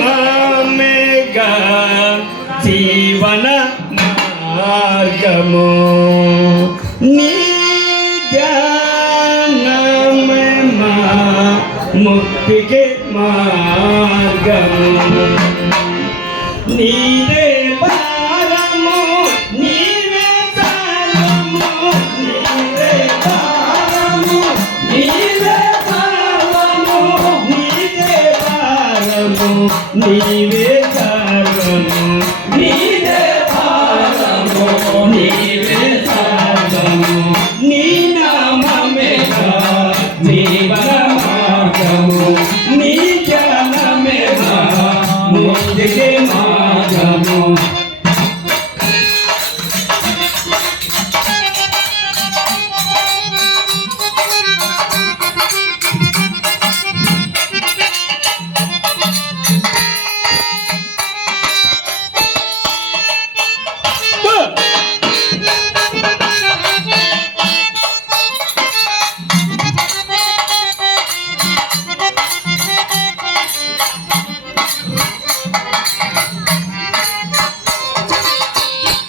నామమేగా జీవన మార్గము నీ ధ్యానమే మా ముక్తికి మార్గము నీదే భారము నీవే సారము నీదే భారము నీవే సారము నీదే భారము నీవే సారము నీదే భారము నీవే సారము నీ నామమేగా జీవన మార్గము నీ జ్ఞానమేగా ముక్తికి మార్గము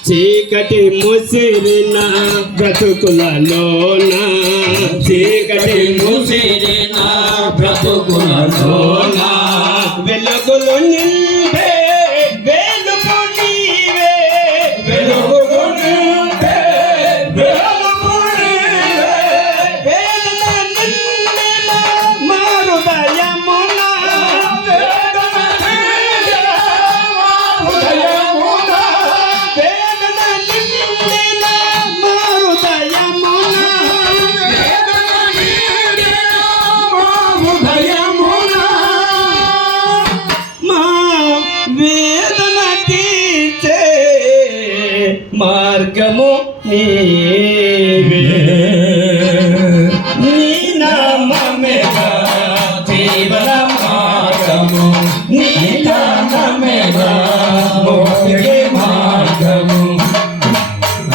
చీకటి ముసిరిన బ్రతుకులలోన చీకటి ముసిరిన బ్రతుకులలోన వెలుగులు నింపే వెలుగు నీవే వెలుగులు నింపే వెలుగు నీవే వేదన నిండిన మా హృదయమున వేదన నిండిన మా హృదయమున మార్గము నీ